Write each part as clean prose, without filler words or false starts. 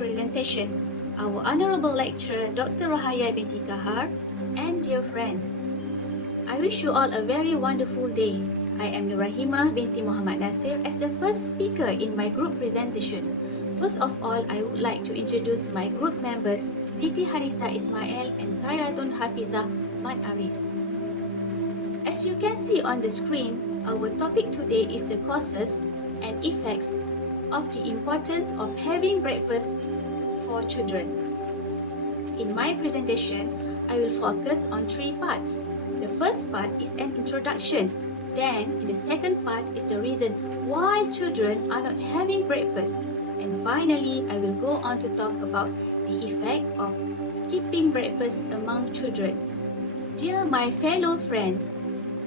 presentation, our Honorable Lecturer Dr. Rahaya binti Kahar, and dear friends. I wish you all a very wonderful day. I am Nurahimah binti Muhammad Nasir as the first speaker in my group presentation. First of all, I would like to introduce my group members, Siti Hanisa Ismail and Khairatun Hafizah Man Aris. As you can see on the screen, our topic today is the causes and effects of the importance of having breakfast for children. In my presentation, I will focus on three parts. The first part is an introduction. Then, in the second part is the reason why children are not having breakfast. And finally, I will go on to talk about the effect of skipping breakfast among children. Dear my fellow friends,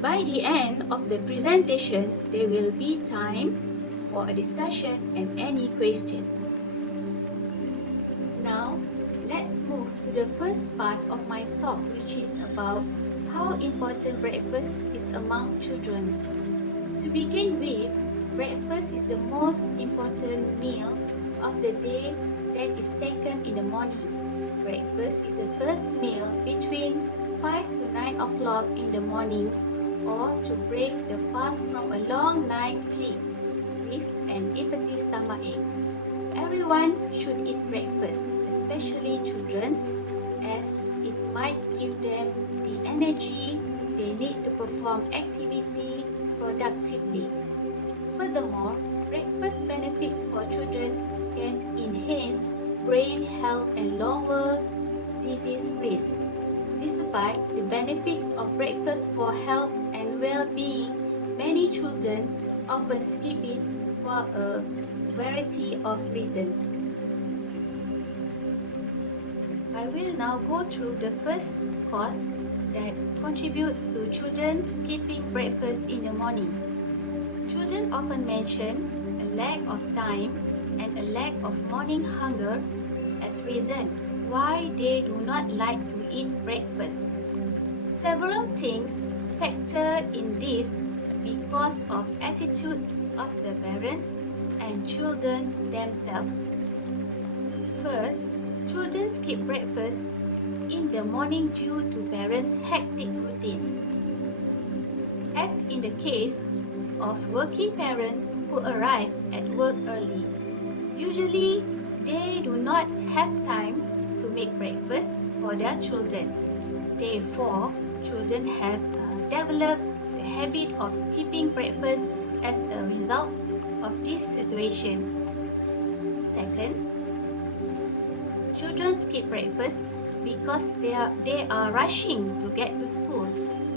by the end of the presentation, there will be time for a discussion and any question. Now, let's move to the first part of my talk, which is about how important breakfast is among children. To begin with, breakfast is the most important meal of the day that is taken in the morning. Breakfast is the first meal between 5 to 9 o'clock in the morning, or to break the fast from a long night's sleep with an empty stomachache. Everyone should eat breakfast, especially children, as it might give them the energy they need to perform activity productively. Furthermore, breakfast benefits for children can enhance brain health and lower disease risk. Despite the benefits of breakfast for health and well-being, many children often skip it for a variety of reasons. I will now go through the first cause that contributes to children skipping breakfast in the morning. Children often mention a lack of time and a lack of morning hunger as reason why they do not like to eat breakfast. Several things factor in this because of attitudes of the parents and children themselves. First, children skip breakfast in the morning due to parents' hectic routines. As in the case of working parents who arrive at work early, usually they do not have time to make breakfast for their children. Therefore, children have developed the habit of skipping breakfast as a result of this situation. Second, children skip breakfast because they are rushing to get to school.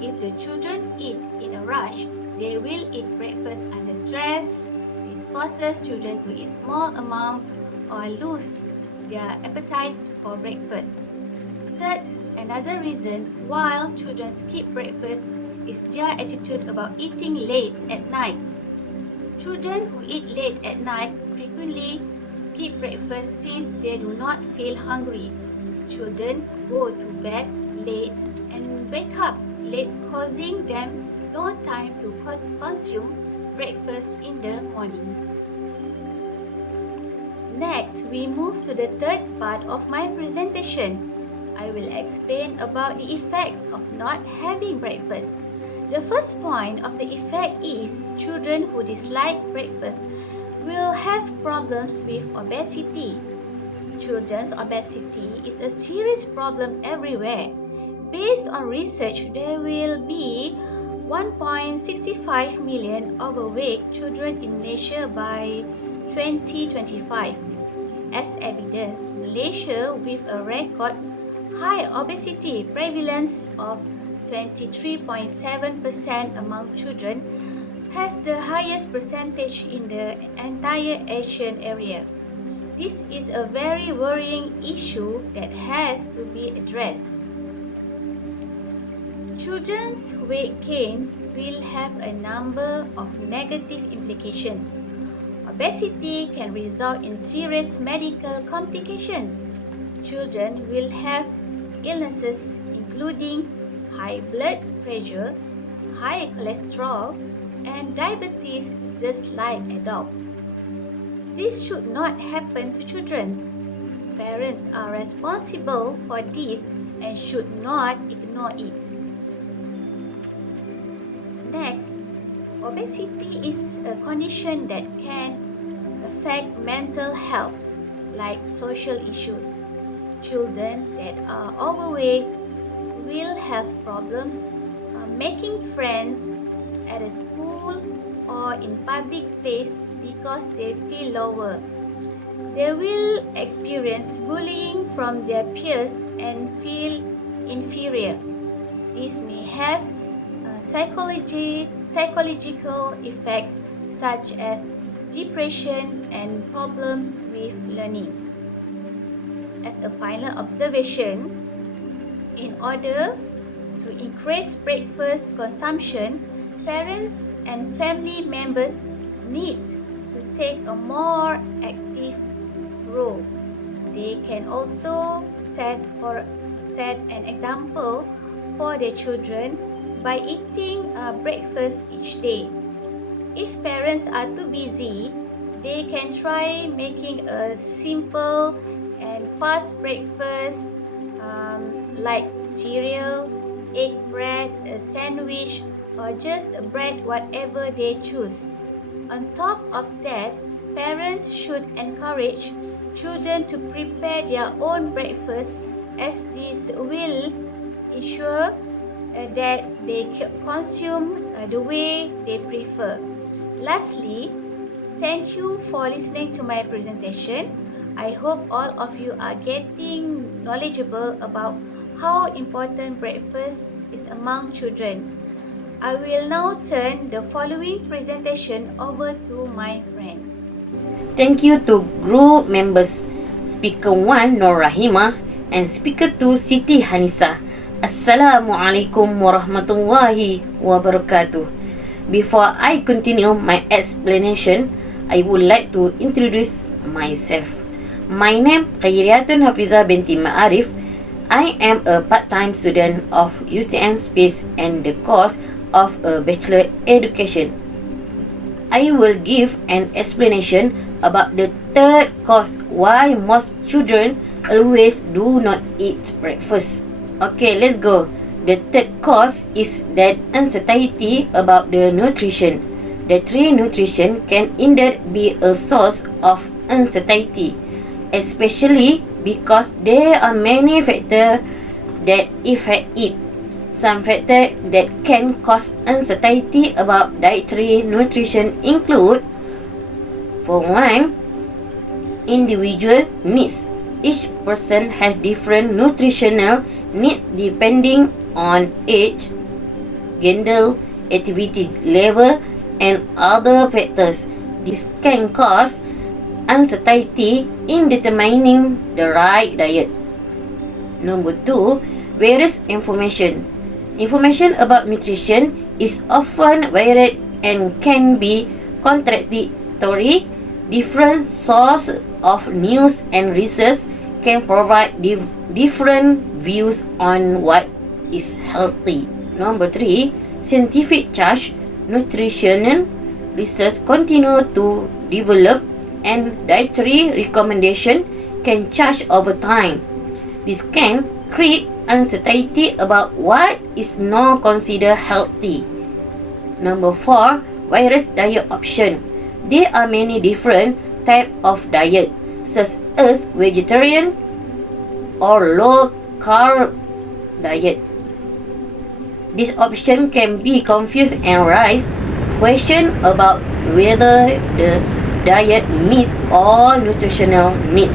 If the children eat in a rush, they will eat breakfast under stress. This causes children to eat small amounts or lose their appetite for breakfast. Third, another reason why children skip breakfast is their attitude about eating late at night. Children who eat late at night frequently skip breakfast since they do not feel hungry. Children go to bed late and wake up late, causing them no time to consume breakfast in the morning. Next, we move to the third part of my presentation. I will explain about the effects of not having breakfast. The first point of the effect is children who dislike breakfast will have problems with obesity. Children's obesity is a serious problem everywhere. Based on research, there will be 1.65 million overweight children in Malaysia by 2025. As evidence, Malaysia, with a record high obesity prevalence of 23.7% among children, has the highest percentage in the entire Asian area. This is a very worrying issue that has to be addressed. Children's weight gain will have a number of negative implications. Obesity can result in serious medical complications. Children will have illnesses including high blood pressure, high cholesterol, and diabetes just like adults. This should not happen to children. Parents are responsible for this and should not ignore it. Next, obesity is a condition that can affect mental health, like social issues. Children that are overweight will have problems making friends at a school or in public place because they feel lower. They will experience bullying from their peers and feel inferior. This may have psychological effects such as depression and problems with learning. As a final observation, in order to increase breakfast consumption, parents and family members need to take a more active role. They can also set an example for their children by eating breakfast each day. If parents are too busy, they can try making a simple and fast breakfast like cereal, egg bread, a sandwich, or just bread, whatever they choose. On top of that, parents should encourage children to prepare their own breakfast, as this will ensure that they consume the way they prefer. Lastly, thank you for listening to my presentation. I hope all of you are getting knowledgeable about how important breakfast is among children. I will now turn the following presentation over to my friend. Thank you to group members, Speaker 1 Nur Rahimah and Speaker 2 Siti Hanisa. Assalamualaikum warahmatullahi wabarakatuh. Before I continue my explanation, I would like to introduce myself. My name is Khairiyatun Hafizah binti Ma'arif. I am a part-time student of UTM Space and the course of a Bachelor Education. I will give an explanation about the third cause why most children always do not eat breakfast. Okay, let's go. The third cause is that uncertainty about the nutrition. The three nutrition can indeed be a source of uncertainty, especially because there are many factors that affect it. Some factors that can cause uncertainty about dietary nutrition include: for one, individual needs. Each person has different nutritional needs depending on age, gender, activity level, and other factors. This can cause uncertainty in determining the right diet. Number 2, various information. Information about nutrition is often varied and can be contradictory. Different sources of news and research can provide different views on what is healthy. Number 3, scientific charge. Nutritional research continue to develop and dietary recommendation can change over time. This can create uncertainty about what is not considered healthy. Number 4, various diet option. There are many different types of diet, such as vegetarian or low carb diet. This option can be confused and raise questions about whether the diet meets all nutritional needs.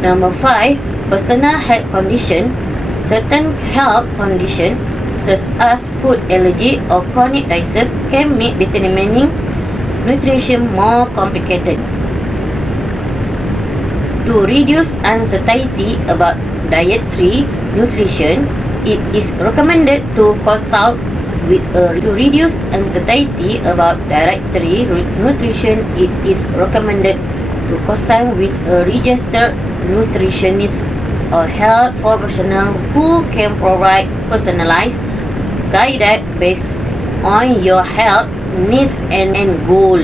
Number 5, personal health condition. Certain health conditions, such as food allergy or chronic disease, can make determining nutrition more complicated. To reduce uncertainty about dietary nutrition, it is recommended to consult with to reduce uncertainty about dietary nutrition. It is recommended to consult with a registered nutritionist or health professional who can provide personalized guidance based on your health needs and goal.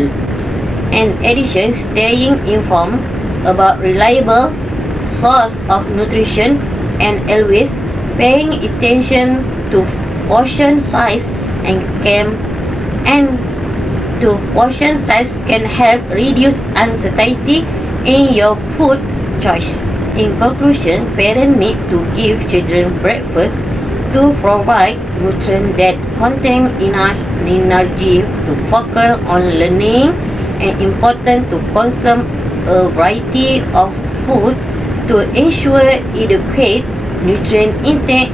In addition, staying informed about reliable source of nutrition and always paying attention to portion size and to portion size can help reduce anxiety in your food choice. In conclusion, parents need to give children breakfast to provide nutrients that contain enough energy to focus on learning, and important to consume a variety of food to ensure adequate nutrient intake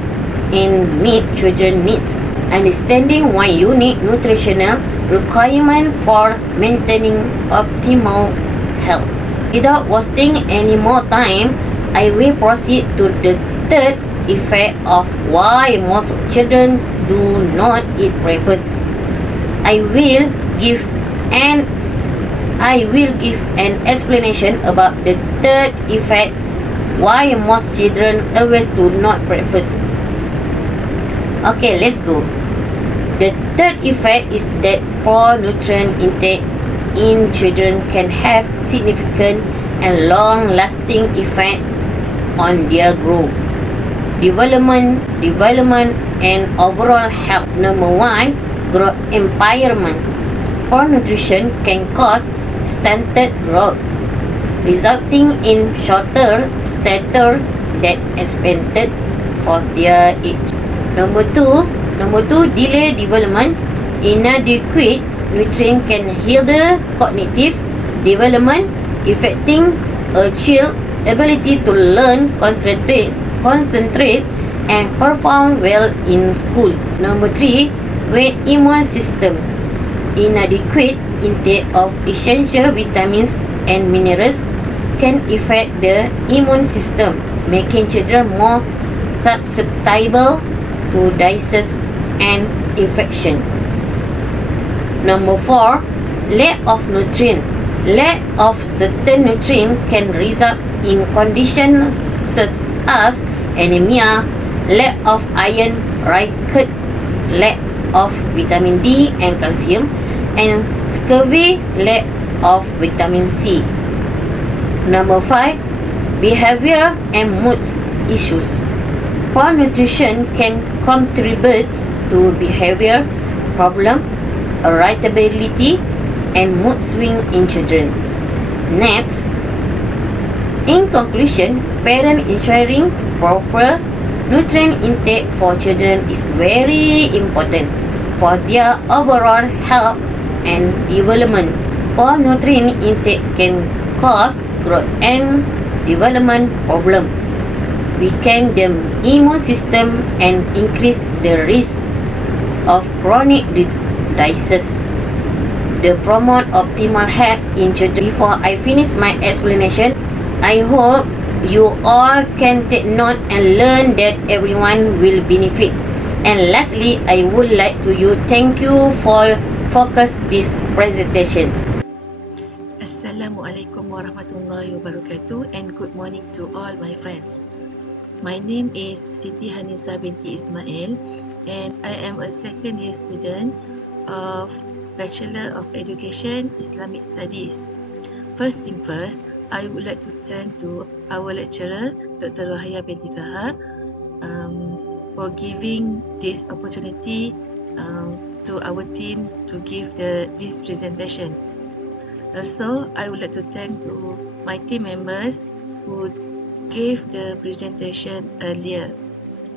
and meet children's needs. Understanding one unique nutritional requirement for maintaining optimal health. Without wasting any more time, I will proceed to the third effect of why most children do not eat breakfast. I will give an explanation about the third effect why most children always do not breakfast. Okay, let's go. The third effect is that poor nutrient intake in children can have significant and long-lasting effect on their growth, development, and overall health. Number 1, growth impairment. Poor nutrition can cause stunted growth, resulting in shorter stature than expected for their age. Number 2, delay development. Inadequate nutrient can hinder cognitive development, affecting a child's ability to learn, concentrate, and perform well in school. Number 3, weak immune system. Inadequate intake of essential vitamins and minerals can affect the immune system, making children more susceptible to disease and infection. Number 4, lack of nutrient. Lack of certain nutrient can result in conditions such as anemia, lack of iron, rickets, lack of vitamin D and calcium, and scurvy, lack of vitamin C. Number 5, behavior and mood issues. Poor nutrition can contribute to behavior problem, irritability, and mood swing in children. Next, in conclusion, parent ensuring proper nutrient intake for children is very important for their overall health and development. Poor nutrient intake can cause growth and development problems, weaken the immune system, and increase the risk of chronic diseases. They promote optimal health in children. Before I finish my explanation, I hope you all can take note and learn that everyone will benefit. And lastly, I would like to thank you for focus this presentation. Assalamualaikum warahmatullahi wabarakatuh, and good morning to all my friends. My name is Siti Hanisa binti Ismail, and I am a second year student of Bachelor of Education Islamic Studies. First thing first, I would like to thank to our lecturer, Dr. Rohaya binti Kahar, for giving this opportunity to our team to give this presentation. Also, I would like to thank to my team members who gave the presentation earlier.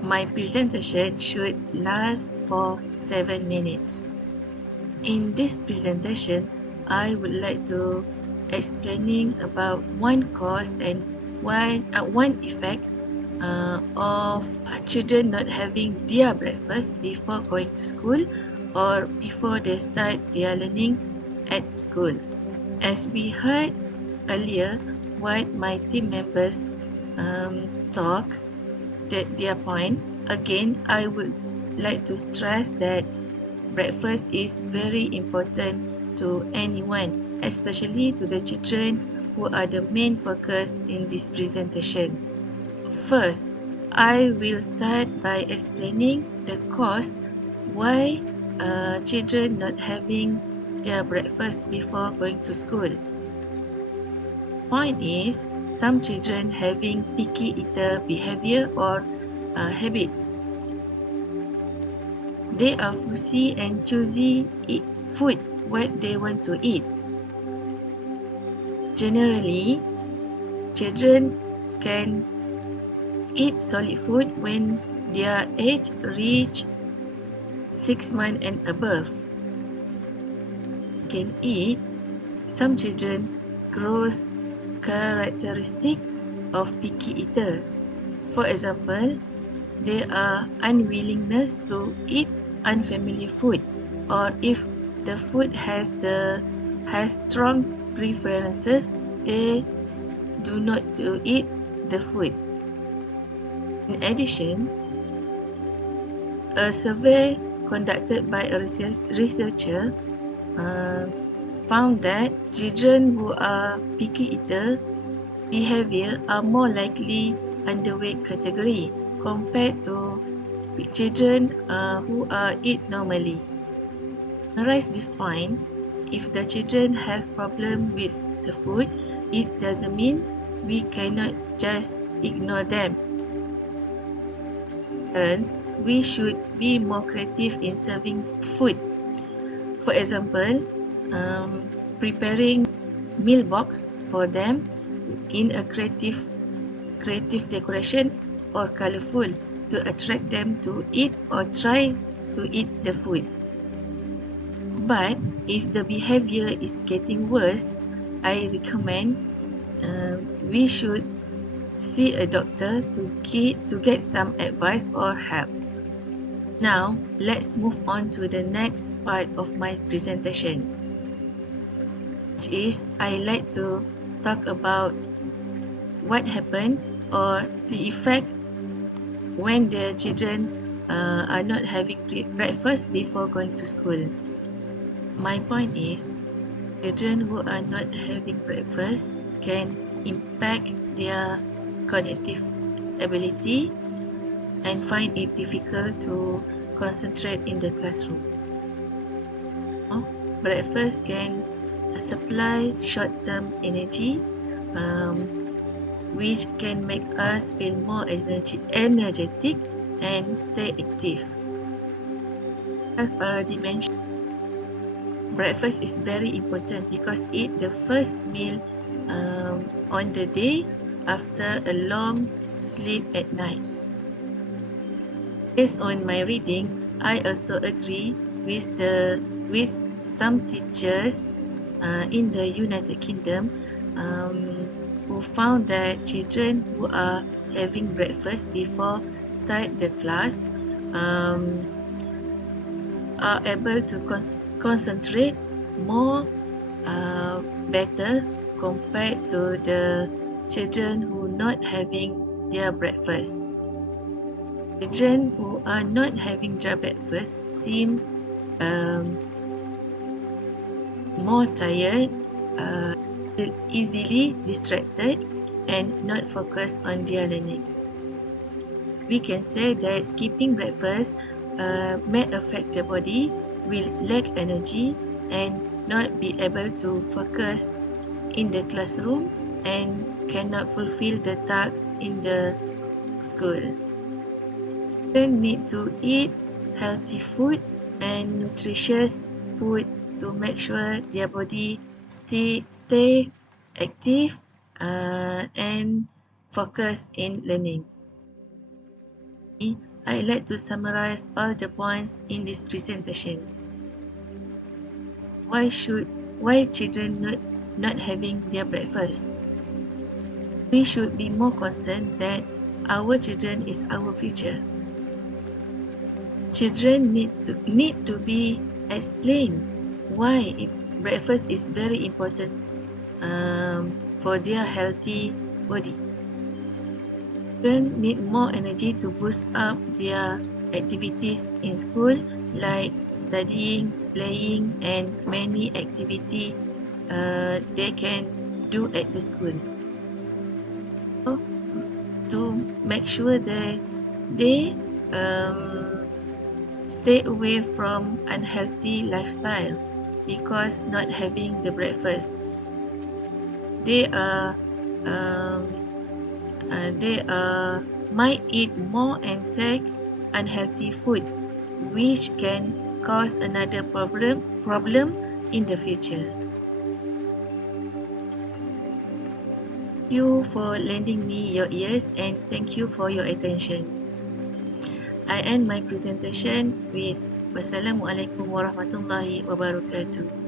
My presentation should last for 7 minutes. In this presentation, I would like to explaining about one cause and one effect of children not having their breakfast before going to school or before they start their learning at school. As we heard earlier, what my team members talk, that their point, again, I would like to stress that breakfast is very important to anyone, especially to the children who are the main focus in this presentation. First, I will start by explaining the cause why children not having their breakfast before going to school. point is some children having picky eater behavior or habits. They are fussy and choosy eat food what they want to eat. Generally, children can eat solid food when their age reach 6 months and above. Can eat. Some children grows characteristic of picky eater. For example, there are unwillingness to eat unfamiliar food, or if the food has strong preferences, they do not to eat the food. In addition, a survey conducted by a researcher found that children who are picky eater behavior are more likely underweight category compared to children who eat normally. To summarize this point, if the children have problem with the food, it doesn't mean we cannot just ignore them. Parents, we should be more creative in serving food. For example, preparing meal box for them in a creative decoration or colorful to attract them to eat or try to eat the food. But if the behavior is getting worse, I recommend we should see a doctor to get some advice or help. Now, let's move on to the next part of my presentation, which is I like to talk about what happened or the effect when the children are not having breakfast before going to school. My point is, children who are not having breakfast can impact their cognitive ability and find it difficult to concentrate in the classroom. Breakfast can supply short-term energy, which can make us feel more energetic and stay active. I've already mentioned breakfast is very important because it's the first meal on the day after a long sleep at night. Based on my reading, I also agree with some teachers in the United Kingdom who found that children who are having breakfast before start the class are able to concentrate more better compared to the children who not having their breakfast. Children who are not having their breakfast seems more tired, easily distracted, and not focused on their learning. We can say that skipping breakfast may affect the body, will lack energy, and not be able to focus in the classroom and cannot fulfill the tasks in the school. Children need to eat healthy food and nutritious food to make sure their body stay active and focused in learning. I like to summarize all the points in this presentation. Why children not having their breakfast? We should be more concerned that our children is our future. Children need to be explained why breakfast is very important for their healthy body. Children need more energy to boost up their activities in school like studying, playing, and many activities they can do at the school. So, to make sure that they stay away from unhealthy lifestyle because not having the breakfast, they might eat more and take unhealthy food, which can cause another problem in the future. Thank you for lending me your ears and thank you for your attention. I end my presentation with Wassalamualaikum warahmatullahi wabarakatuh.